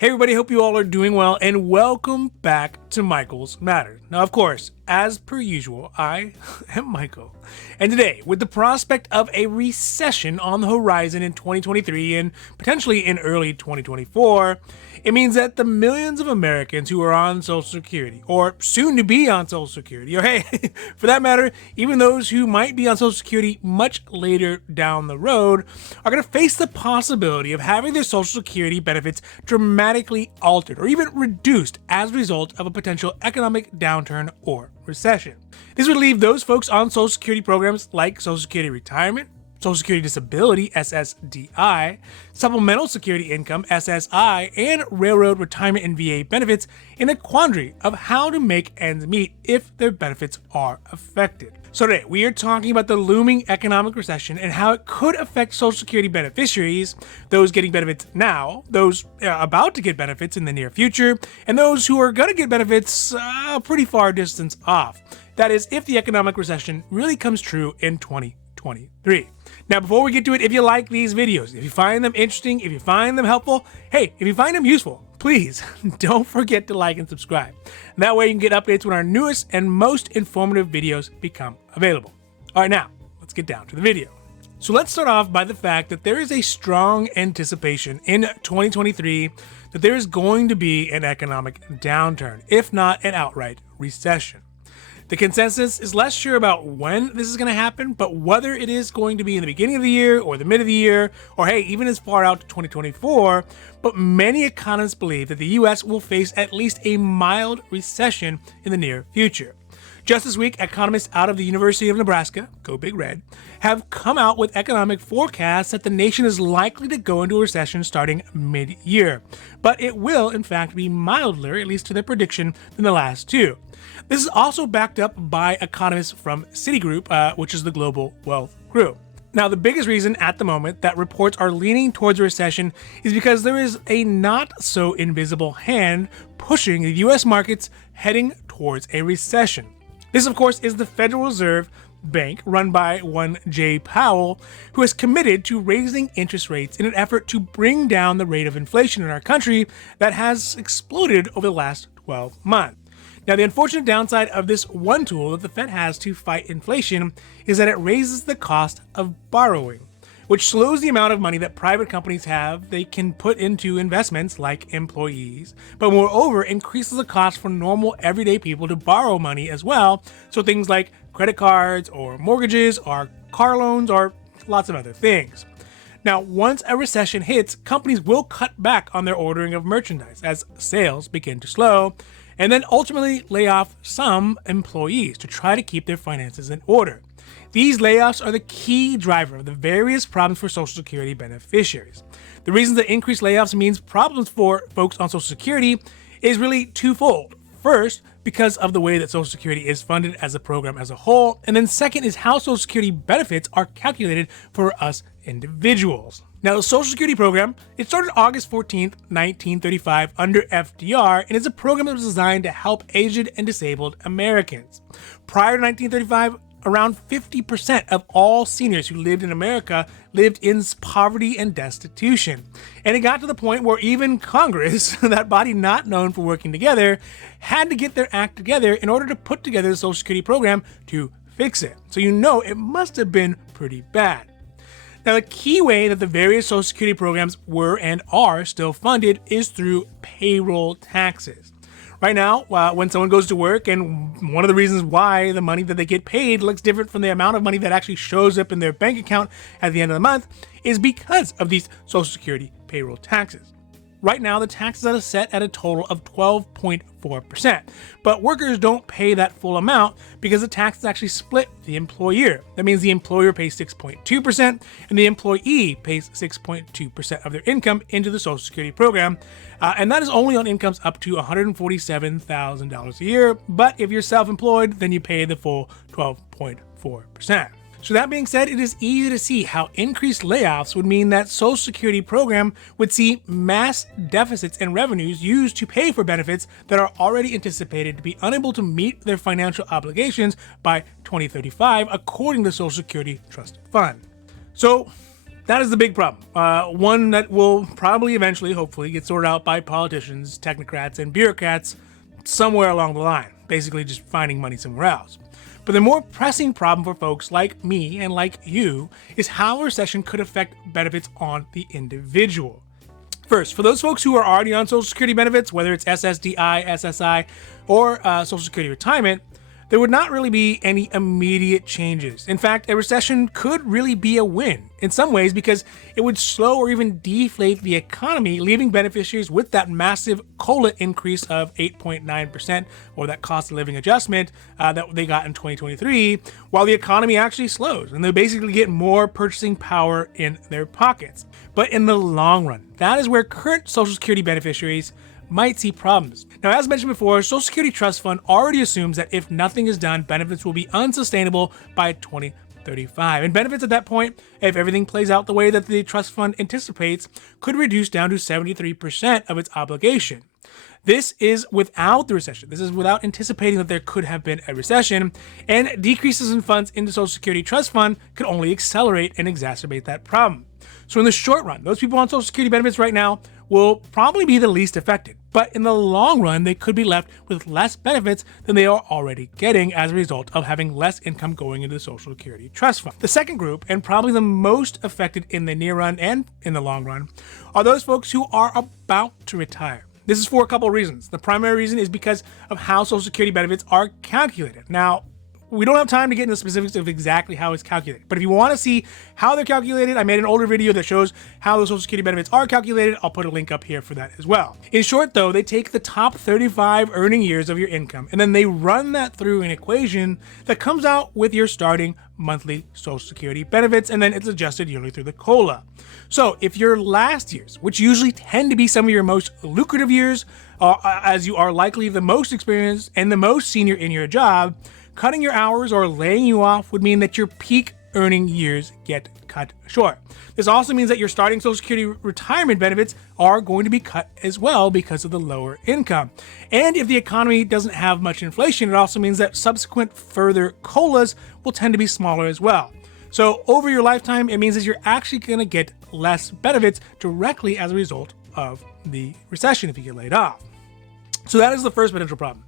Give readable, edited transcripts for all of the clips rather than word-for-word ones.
Hey everybody, hope you all are doing well and welcome back to Michael's Matters. Now, of course, as per usual, I am Michael. And today, with the prospect of a recession on the horizon in 2023 and potentially in early 2024, it means that the millions of Americans who are on Social Security, or soon to be on Social Security, or hey, for that matter, even those who might be on Social Security much later down the road, are going to face the possibility of having their Social Security benefits dramatically altered or even reduced as a result of a potential economic downturn or recession. This would leave those folks on Social Security programs like Social Security Retirement, Social Security Disability SSDI, Supplemental Security Income SSI, and Railroad Retirement and VA benefits in a quandary of how to make ends meet if their benefits are affected. So today, we are talking about the looming economic recession and how it could affect Social Security beneficiaries, those getting benefits now, those about to get benefits in the near future, and those who are going to get benefits a pretty far distance off. That is, if the economic recession really comes true in 2023. Now, before we get to it, if you like these videos, if you find them interesting, if you find them helpful, hey, if you find them useful, please don't forget to like and subscribe. And that way you can get updates when our newest and most informative videos become available. All right, now let's get down to the video. So let's start off by the fact that there is a strong anticipation in 2023 that there is going to be an economic downturn, if not an outright recession. The consensus is less sure about when this is going to happen, but whether it is going to be in the beginning of the year or the mid of the year, or hey, even as far out to 2024, but many economists believe that the US will face at least a mild recession in the near future. Just this week, economists out of the University of Nebraska, go Big Red, have come out with economic forecasts that the nation is likely to go into a recession starting mid-year. But it will, in fact, be milder, at least to their prediction, than the last two. This is also backed up by economists from Citigroup, which is the global wealth group. Now, the biggest reason at the moment that reports are leaning towards a recession is because there is a not-so-invisible hand pushing the U.S. markets heading towards a recession. This, of course, is the Federal Reserve Bank, run by one Jay Powell, who has committed to raising interest rates in an effort to bring down the rate of inflation in our country that has exploded over the last 12 months. Now, the unfortunate downside of this one tool that the Fed has to fight inflation is that it raises the cost of borrowing, which slows the amount of money that private companies have they can put into investments like employees, but moreover increases the cost for normal everyday people to borrow money as well, so things like credit cards or mortgages or car loans or lots of other things. Now, once a recession hits, companies will cut back on their ordering of merchandise as sales begin to slow, and then ultimately lay off some employees to try to keep their finances in order. These layoffs are the key driver of the various problems for Social Security beneficiaries. The reasons that increased layoffs means problems for folks on Social Security is really twofold. First, because of the way that Social Security is funded as a program as a whole, and then second is how Social Security benefits are calculated for us individuals. Now, the Social Security program, it started August 14th, 1935 under FDR, and is a program that was designed to help aged and disabled Americans. Prior to 1935, around 50% of all seniors who lived in America lived in poverty and destitution. And it got to the point where even Congress, that body not known for working together, had to get their act together in order to put together the Social Security program to fix it. So you know it must have been pretty bad. Now, the key way that the various Social Security programs were and are still funded is through payroll taxes. Right now, when someone goes to work, and one of the reasons why the money that they get paid looks different from the amount of money that actually shows up in their bank account at the end of the month is because of these Social Security payroll taxes. Right now, the taxes are set at a total of 12.4%, but workers don't pay that full amount because the tax is actually split with the employer. That means the employer pays 6.2% and the employee pays 6.2% of their income into the Social Security program, and that is only on incomes up to $147,000 a year, but if you're self-employed, then you pay the full 12.4%. So that being said, it is easy to see how increased layoffs would mean that Social Security program would see mass deficits in revenues used to pay for benefits that are already anticipated to be unable to meet their financial obligations by 2035, according to the Social Security Trust Fund. So That is the big problem. One that will probably eventually, hopefully, get sorted out by politicians, technocrats, and bureaucrats somewhere along the line, basically just finding money somewhere else. But the more pressing problem for folks like me and like you is how a recession could affect benefits on the individual. First, for those folks who are already on Social Security benefits, whether it's SSDI, SSI, or Social Security Retirement, there would not really be any immediate changes. In fact, a recession could really be a win in some ways because it would slow or even deflate the economy, leaving beneficiaries with that massive COLA increase of 8.9%, or that cost of living adjustment that they got in 2023, while the economy actually slows, and they basically get more purchasing power in their pockets. But in the long run, that is where current Social Security beneficiaries might see problems. Now, as mentioned before, Social Security Trust Fund already assumes that if nothing is done, benefits will be unsustainable by 2035. And benefits at that point, if everything plays out the way that the trust fund anticipates, could reduce down to 73% of its obligation. This is without the recession. This is without anticipating that there could have been a recession, and decreases in funds into Social Security Trust Fund could only accelerate and exacerbate that problem. So in the short run, those people on Social Security benefits right now will probably be the least affected. But in the long run, they could be left with less benefits than they are already getting as a result of having less income going into the Social Security Trust Fund. The second group, and probably the most affected in the near run and in the long run, are those folks who are about to retire. This is for a couple of reasons. The primary reason is because of how Social Security benefits are calculated. Now, we don't have time to get into the specifics of exactly how it's calculated, but if you want to see how they're calculated, I made an older video that shows how the Social Security benefits are calculated. I'll put a link up here for that as well. In short, though, they take the top 35 earning years of your income, and then they run that through an equation that comes out with your starting monthly Social Security benefits, and then it's adjusted yearly through the COLA. So if your last years, which usually tend to be some of your most lucrative years, as you are likely the most experienced and the most senior in your job, cutting your hours or laying you off would mean that your peak earning years get cut short. This also means that your starting Social Security retirement benefits are going to be cut as well because of the lower income. And if the economy doesn't have much inflation, it also means that subsequent further COLAs will tend to be smaller as well. So over your lifetime, it means that you're actually going to get less benefits directly as a result of the recession if you get laid off. So that is the first potential problem.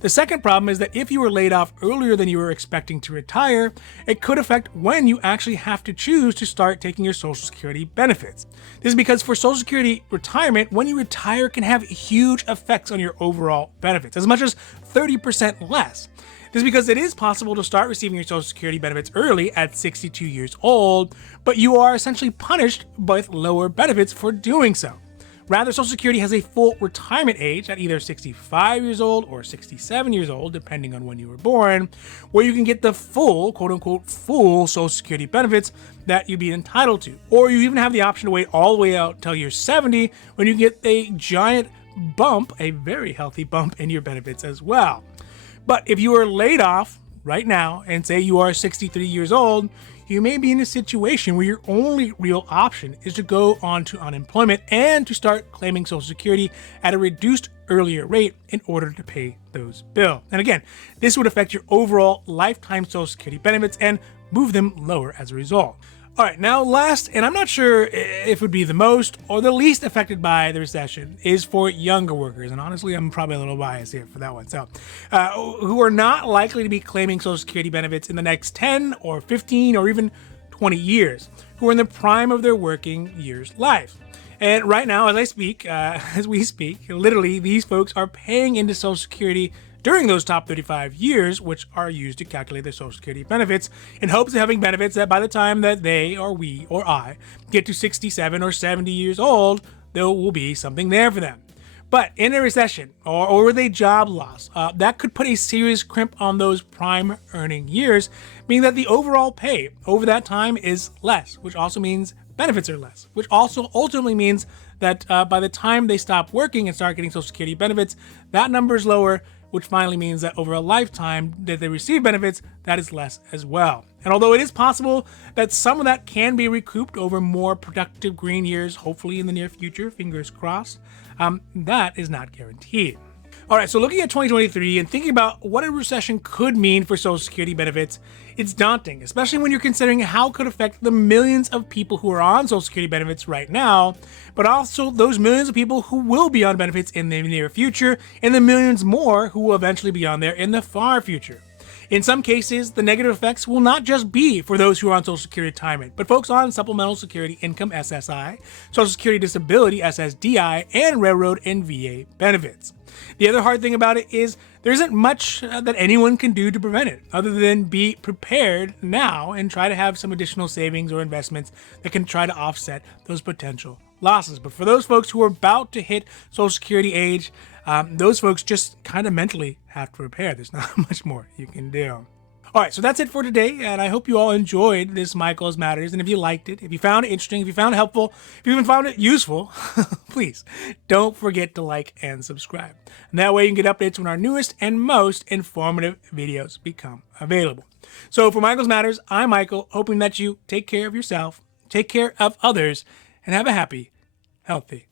The second problem is that if you were laid off earlier than you were expecting to retire, it could affect when you actually have to choose to start taking your Social Security benefits. This is because for Social Security retirement, when you retire can have huge effects on your overall benefits, as much as 30% less. This is because it is possible to start receiving your Social Security benefits early at 62 years old, but you are essentially punished with lower benefits for doing so. Rather, Social Security has a full retirement age at either 65 years old or 67 years old, depending on when you were born, where you can get the full, quote-unquote, full Social Security benefits that you'd be entitled to. Or you even have the option to wait all the way out till you're 70, when you get a giant bump, a very healthy bump in your benefits as well. But if you are laid off right now and say you are 63 years old, you may be in a situation where your only real option is to go on to unemployment and to start claiming Social Security at a reduced earlier rate in order to pay those bills. And again, this would affect your overall lifetime Social Security benefits and move them lower as a result. All right, now last, and I'm not sure if it would be the most or the least affected by the recession, is for younger workers. And honestly, I'm probably a little biased here for that one. So, who are not likely to be claiming Social Security benefits in the next 10 or 15 or even 20 years, who are in the prime of their working years' life. And right now, as we speak, literally, these folks are paying into Social Security during those top 35 years, which are used to calculate their Social Security benefits, in hopes of having benefits that by the time that they or we or I get to 67 or 70 years old, there will be something there for them. But in a recession or with a job loss, that could put a serious crimp on those prime earning years, meaning that the overall pay over that time is less, which also means benefits are less, which also ultimately means that by the time they stop working and start getting Social Security benefits, that number is lower, which finally means that over a lifetime that they receive benefits, that is less as well. And although it is possible that some of that can be recouped over more productive green years, hopefully in the near future, fingers crossed, that is not guaranteed. All right, so looking at 2023 and thinking about what a recession could mean for Social Security benefits, it's daunting, especially when you're considering how it could affect the millions of people who are on Social Security benefits right now, but also those millions of people who will be on benefits in the near future, and the millions more who will eventually be on there in the far future. In some cases, the negative effects will not just be for those who are on Social Security Retirement, but folks on Supplemental Security Income SSI, Social Security Disability SSDI, and Railroad and VA benefits. The other hard thing about it is there isn't much that anyone can do to prevent it, other than be prepared now and try to have some additional savings or investments that can try to offset those potential losses. But for those folks who are about to hit Social Security age, those folks just kind of mentally have to prepare. There's not much more you can do. All right, so that's it for today, and I hope you all enjoyed this Michael's Matters. And if you liked it, if you found it interesting, if you found it helpful, if you even found it useful, please don't forget to like and subscribe. And that way you can get updates when our newest and most informative videos become available. So for Michael's Matters, I'm Michael, hoping that you take care of yourself, take care of others, and have a happy, healthy